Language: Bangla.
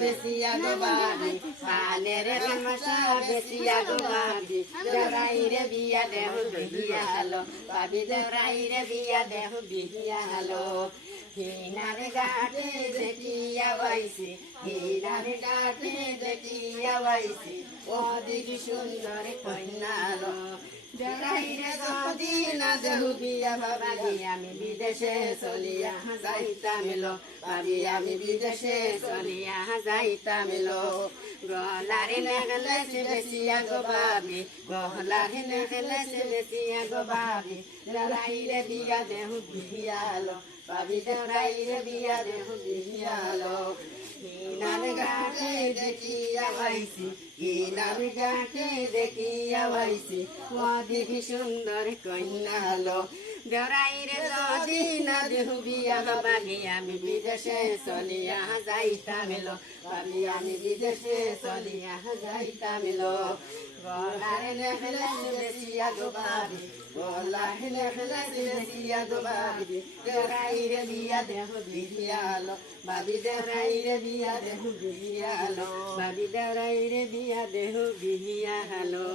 বেশিয়া গো বাবি পানের রামসা বেশিয়া গো বাবি দেওরাইরে বিয়া দেহ বিহিয়া হালো বাবি দেওরাইরে বিয়া দেহ বিহিয়া হালো হিনার গাটে দেখিয়া বাইছি হিনার গাটে দেখিয়া বাইছি অধিক সুন্দর কন্যালো দেওরাইরে যদি না দেহু বিয়া বাবাজি আমি বিদেশে চলিয়া যাইতাম লো বাবি আমি বিদেশে চলিয়া যাইতাম লো গলারে নেগলে সে বেশিয়া গো বাবি গলারে নেগলে সে বেশিয়া গো বাবি দেওরাইরে বিয়া দেহু বিয়ালো বাবি দেওরাইরে বিয়া দেহু বিয়ালো হিনার গাটে দেখিয়া বাইছি হিনার গাটে দেখিয়া বাইছি অধিক সুন্দর কন্যালো দেওরাইরে যদি না দেহু বিয়া বাবাজি আমি বিদেশে চলিয়া যাইতাম লো বাবি আমি বিদেশে চলিয়া যাইতাম লো গলারে নেখলে বেশিয়া গো বাবি গলারে নেখলে বেশিয়া গো বাবি দেওরাইরে বিয়া দেহু বিয়ালো বাবি দেওরাইরে বিয়া দেহু বিয়ালো বাবি দেওরাইরে বিয়া দেহু বিয়ালো।